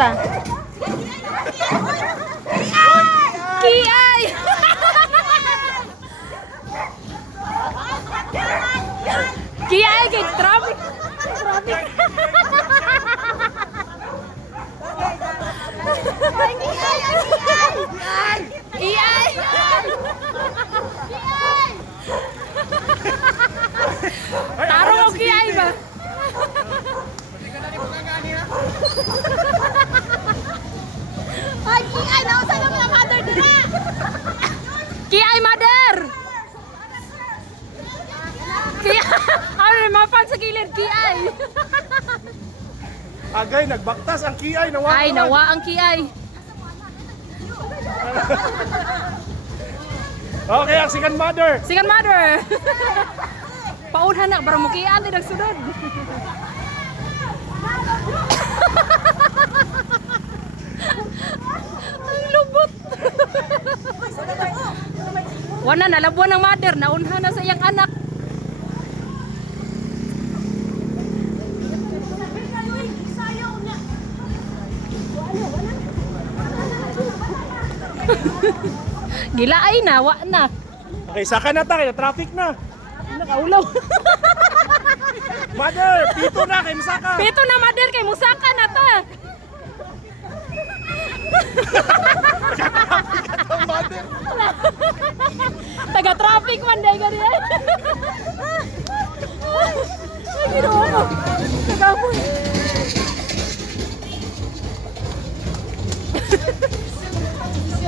pa? Kiay! Kiay kay traffic. Traffic. Kiay! Taro mo kiay ba? Ay, kiay! Nausan naman ang mother dira! Kiay mother! Kiay! Ano mapan sa kilid kiay? Agay, nagbaktas ang kiay. Nawa Ay, nawa ang kiay. Okay, ang second mother. Sigan mother! Paunhan na, para mukian din nagsunod. Ang lubot. Wana, nalabuan ng mother, naunhan na sa iyang anak. Gila ay na, wa na. Okay, saka na tayo. Traffic na. Nakaulaw. Mother, pito na kay Masaka. Pito na mother kay musaka na ta. Ang mother. Taga traffic man day gani. Ay, ginoo mo. Kagamoy.